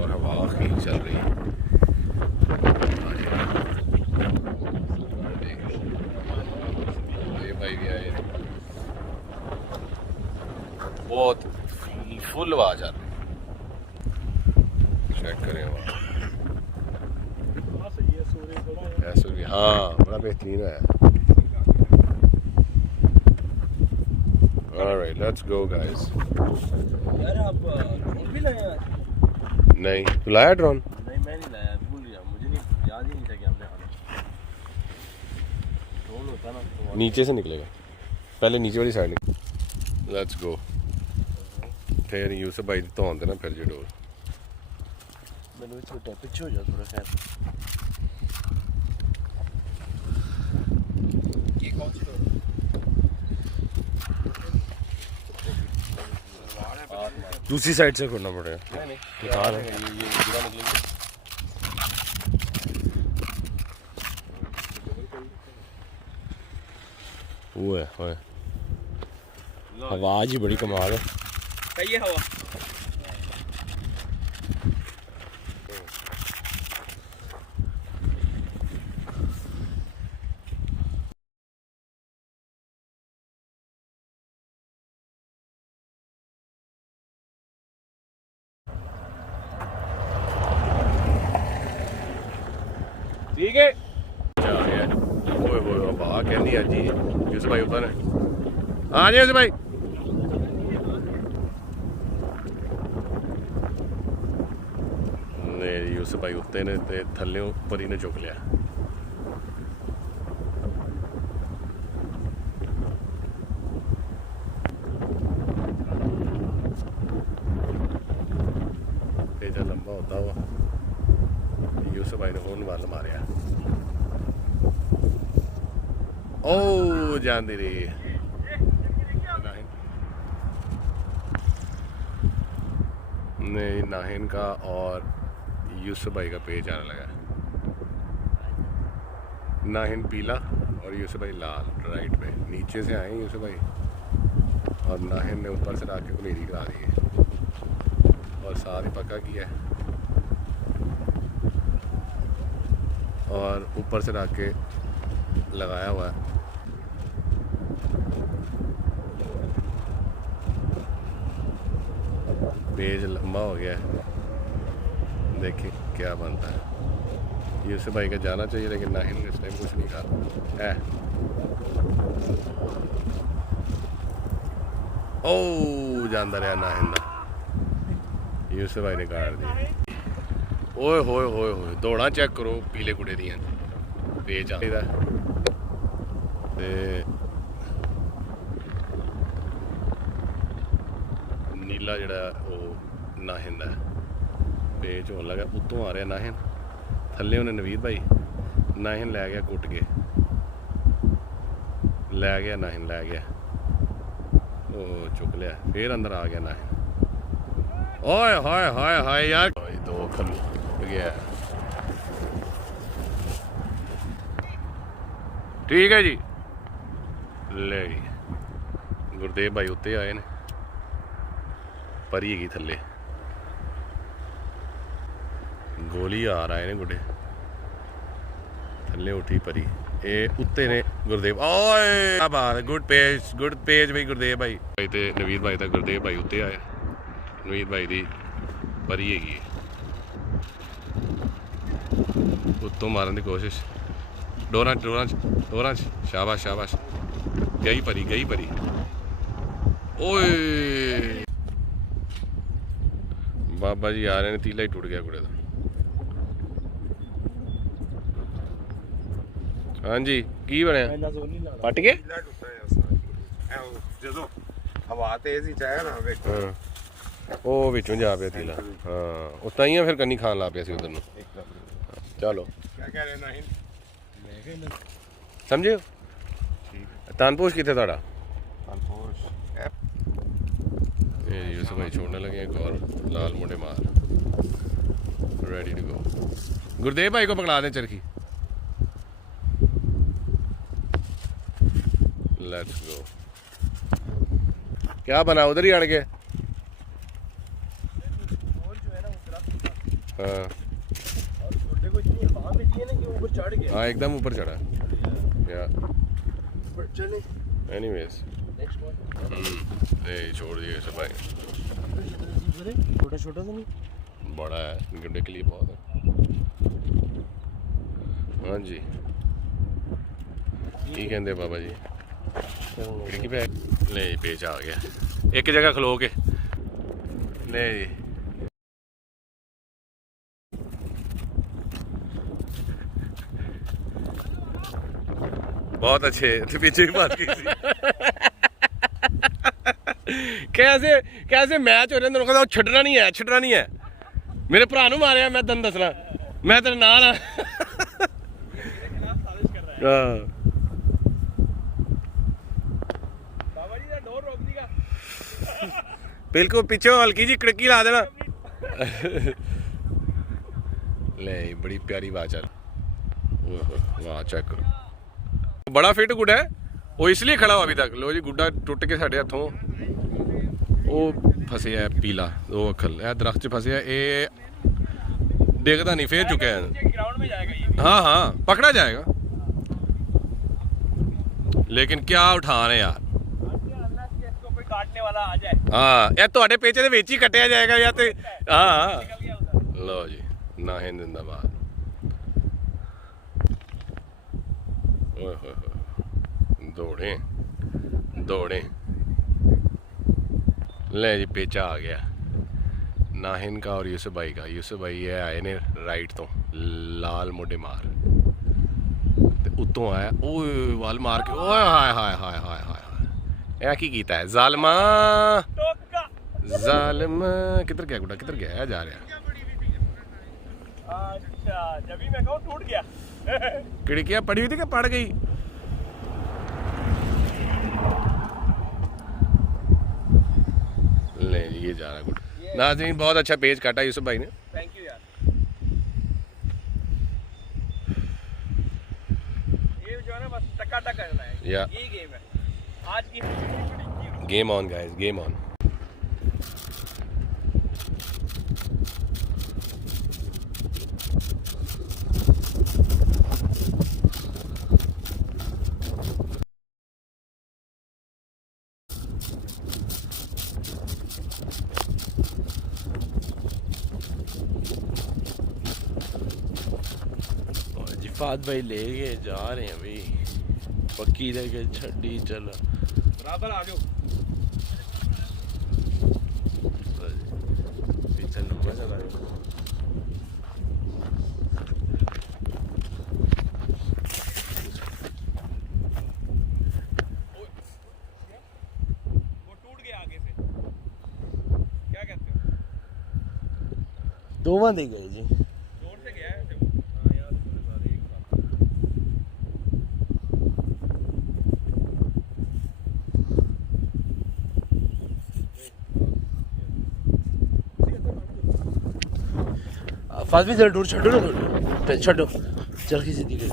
और हवा ठीक चल रही है। ये भाई भी आए, बहुत फुल आवाज आ रही है। चेक करें वहाँ, हाँ बड़ा बेहतरीन है। Alright, let's go guys. यार आप ड्रोन भी लाए आज? नहीं, तू लाया ड्रोन? नहीं मैं नहीं लाया, भूल गया, मुझे नहीं याद ही नहीं था कि हमने आना। ड्रोन होता ना तो नीचे से निकलेगा, पहले नीचे वाली साइड निकल। Let's go. फिर यूसुफ भाई तो आते ना फिर जो डोर मैंने छोटा पीछे हो जा थोड़ा। खैर ये कौन सी डोर? दूसरी साइड से खोलना पड़ेगा। नहीं निकाल है। ये पूरा निकलेंगे। वो है आवाज ही बड़ी कमाल है। ये हवा ठीक है। ओए होए वाह कहनी है जी यूसुफ भाई ऊपर है। आ जाओ यूसुफ भाई। ने यूसुफ भाई उत्ते ने ते थल्ले ऊपर ही ने चुक लिया। तेजा लंबा होता हुआ यूसुफ भाई ने फोन वाल मारिया। ओ जाती रही नहीं नाहिन का और यूसुफ भाई का पेज आने लगा। नाहिन पीला और यूसुफ भाई लाल राइट पे। नीचे से आए यूसुफ भाई और नाहिन ने ऊपर से आके कमेरी करा दी है और साथ ही पक्का किया है और ऊपर से रख के लगाया हुआ है। पेज लंबा हो गया है, देखिए क्या बनता है। यूसुफ भाई का जाना चाहिए लेकिन नाहिन ने इस टाइम कुछ नहीं कहा है। ओ जानता रहा नाहिन ना, यूसुफ भाई ने काट दिया। ओए होए होए होए दौड़ा चेक करो पीले कुड़े दियां पेज आ ते नीला जड़ा वो नाहिन दा पेज होने लगा। उत्तों आ रहा नाहिन, थल्ले उन्हें नवीद भाई। नाहिन लै गया कुट के, लै गया नाहिन लै गया, ओ चुक लिया। फिर अंदर आ गया नाहिन। ओए हाय हाय हाय यार दो खल गया। ठीक है जी ले गुरदेव भाई उत्ते आए ने, परी हैगी थल्ले, गोली आ रहा है ने गुड्डे थल्ले उठी परी। ए उत्ते ने गुरदेव। ओए क्या बात है, गुड पेज भाई गुरदेव भाई ते नवीद भाई तक गुरदेव भाई उत्ते आए। नवीद भाई दी परी हैगी उत्तों मारन की कोशिश। डोरा डोरा डोरा शाबाश शाबाश गई परी। ओए बाबा जी आ रहे हैं, तीला ही टूट गया कुड़े का। हाँ जी की बनया पट के जो हवा तेज ही चाहे ना ਉਹ ਵਿੱਚੋਂ ਜਾ ਪਿਆ ਤੀਲਾ। ਹਾਂ ਉਹ ਤਾਂ ਹੀ ਫਿਰ ਕੰਨੀ ਖਾਣ ਲੱਗ ਪਿਆ ਸੀ ਉਧਰ ਨੂੰ। ਚਲੋ ਸਮਝਿਓ। ਤਾਨਪੋਸ਼ ਕਿੱਥੇ ਤੁਹਾਡਾ? ਇਹ ਯੂਸੁਫ ਭਾਈ ਛੋੜਨੇ लगे एक और लाल मुंडे मार रेडी टू गो। गुरदेव भाई को पकड़ा दें चरखी। Let's go. क्या बना उधर ही अड़ गए। हाँ और गुड्डे को इतनी हवा में दिए ना कि ऊपर चढ़ गया। हाँ एकदम ऊपर चढ़ा या पर चले एनीवेज नेक्स्ट वन। नहीं छोड़ दिए सब भाई, छोटा छोटा तो नहीं, बड़ा है गुड्डे के लिए बहुत है। हाँ जी की कहते बाबा जी खिड़की पे ले पेच आ गया एक जगह खलो के ले जी। बहुत अच्छे तो पीछे की बात की कैसे कैसे मैच हो रहे हैं कहता छड्डना नहीं है, छड्डना नहीं है। मेरे भरा नूं मारिया मैं तैनूं दसना, मैं तेरे नाल आ। बिल्कुल पीछे हल्की जी कड़की ला देना। ले बड़ी प्यारी बात चल वाह चेक करो बड़ा फिट गुड्डा है वो इसलिए खड़ा हुआ अभी तक। लो जी गुड्डा टुट के साढ़े हथों वो फसे है पीला वो अखल है दरख्त च फसे है ये देखता नहीं फिर चुके हैं ग्राउंड में जाएगा ये। हाँ हाँ पकड़ा जाएगा लेकिन क्या उठाने यार। कोई काटने वाला आ जाए। हाँ यार थोड़े पेचे ਦੇ ਵਿੱਚ ਹੀ ਕੱਟਿਆ ਜਾਏਗਾ या तो हाँ लो जी ना हिंद जिंदाबाद। ओए होए होए दौड़े दौड़े ले जी पेचा आ गया नाहिन का और यूसुफ भाई का। यूसुफ भाई ये आए ने राइट तो लाल मोटे मार ते उत्तों आया ओए वाल मार के ओए हाय हाय हाय हाय हाय हाय की कीता है जालमा जालिमा। किधर गया गुड्डा किधर गया जा रहा। अच्छा जब ही मैं कहूँ टूट गया। खिड़कियाँ पड़ी हुई थी क्या पड़ गई। ले ये जा रहा गुड नाज़रीन बहुत अच्छा पेज काटा यूसुफ भाई ने। थैंक यू यार। ये जो है ना बस टका टक करना है या यही गेम है आज की। Game on guys game on. जिफात भाई ले गए जा रहे हैं भाई पक्की लेके छड़ी चला बराबर आ जाओ। पीछे लंबा चला वो टूट गया आगे से क्या कहते हो। दोवां दे गए जी जोर से गया है ऐसे वो। हाँ यार थोड़े सारे एक साथ। फाज़मी जरा दूर छो ना थोड़ी छो चल की सीधी कर